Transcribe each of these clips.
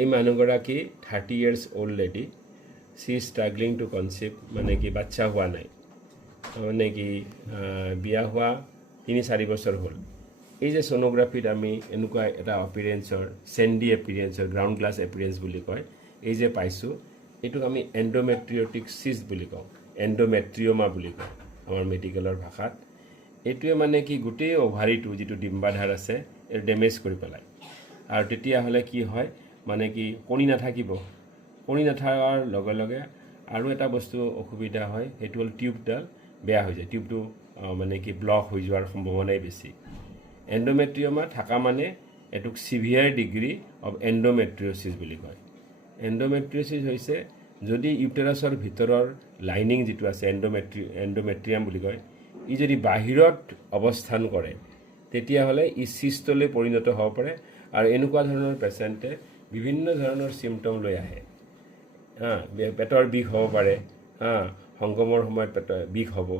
এই মানুহগৰাকী 30 years old lady. She is struggling to conceive, মানে কি বাচ্চা হোৱা নাই, মানে কি বিয়া হোৱা 3-4 বছৰ হ'ল। এই যে সোনোগ্ৰাফিত আমি এনেকুৱা এটা এপিয়াৰেঞ্চৰ চেণ্ডি এপিয়াৰেঞ্চৰ গ্ৰাউণ্ড গ্লাছ এপিয়াৰেঞ্চ বুলি কয়, এই যে পাইছোঁ, এইটোক আমি এণ্ডোমেট্ৰিঅটিক চিষ্ট বুলি কওঁ, এণ্ডোমেট্ৰিঅমা বুলি কওঁ আমাৰ মেডিকেলৰ ভাষাত। এইটোৱে মানে কি গোটেই অভাৰীটো যিটো ডিম্বাধাৰ আছে এইটো ডেমেজ কৰি পেলায়। আৰু তেতিয়াহ'লে কি হয়, মানে কি কণী নাথাকিব। কণী নাথাকাৰ লগে লগে আৰু এটা বস্তু অসুবিধা হয়, সেইটো হ'ল টিউবডাল বেয়া হৈ যায়। টিউবটো মানে কি ব্লক হৈ যোৱাৰ সম্ভাৱনাই বেছি। এণ্ডোমেট্ৰিঅমা থকা মানে এইটোক চিভিয়াৰ ডিগ্ৰী অফ এণ্ডোমেট্ৰিঅচিছ বুলি কয়। এণ্ডোমেট্ৰিঅচিছ হৈছে যদি ইউটেৰাছৰ ভিতৰৰ লাইনিং যিটো আছে এণ্ডোমেট্ৰিয়াম বুলি কয়, ই যদি বাহিৰত অৱস্থান কৰে তেতিয়াহ'লে ই চিষ্টলৈ পৰিণত হ'ব পাৰে। আৰু এনেকুৱা ধৰণৰ পেচেণ্টে বিভিন্ন ধৰণৰ চিমটম লৈ আহে। পেটৰ বিষ হ'ব পাৰে, সংগমৰ সময়ত পেটৰ বিষ হ'ব,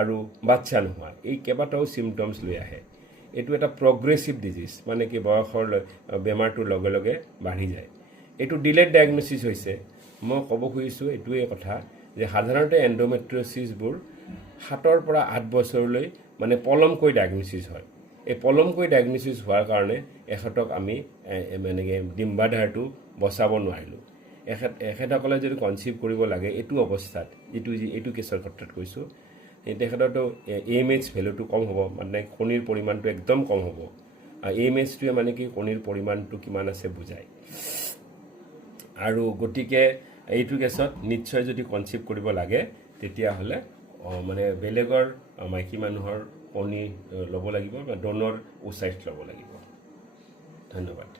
আৰু বাচ্চা নোহোৱা, এই কেইবাটাও চিমটমছ লৈ আহে। এইটো এটা প্ৰগ্ৰেছিভ ডিজিজ, মানে কি বয়সৰ বেমাৰটোৰ লগে লগে বাঢ়ি যায়। এইটো ডিলেড ডায়েগনচিছ হৈছে। মই ক'ব খুজিছোঁ এইটোৱে কথা যে সাধাৰণতে এণ্ডোমেট্ৰিঅচিছবোৰ 7 পৰা 8 বছৰলৈ মানে পলমকৈ ডায়েগনচিছ হয়। এই পলমকৈ ডায়েগনচিছ হোৱাৰ কাৰণে এখেতক আমি মানে ডিম্বাধাৰটো বচাব নোৱাৰিলোঁ। এখেতসকলে যদি কনচিভ কৰিব লাগে এইটো অৱস্থাত, এইটো কেছৰ ক্ষেত্ৰত কৈছোঁ, তেখেতৰতো AMH ভেলুটো কম হ'ব, মানে কণীৰ পৰিমাণটো একদম কম হ'ব। AMHটোৱে মানে কি কণীৰ পৰিমাণটো কিমান আছে বুজায়। আৰু গতিকে এইটো কেছত নিশ্চয় যদি কনচিভ কৰিব লাগে তেতিয়াহ'লে মানে বেলেগৰ মাইকী মানুহৰ কণী ল'ব লাগিব বা ড'নৰ ওচাইট ল'ব লাগিব। ধন্যবাদ।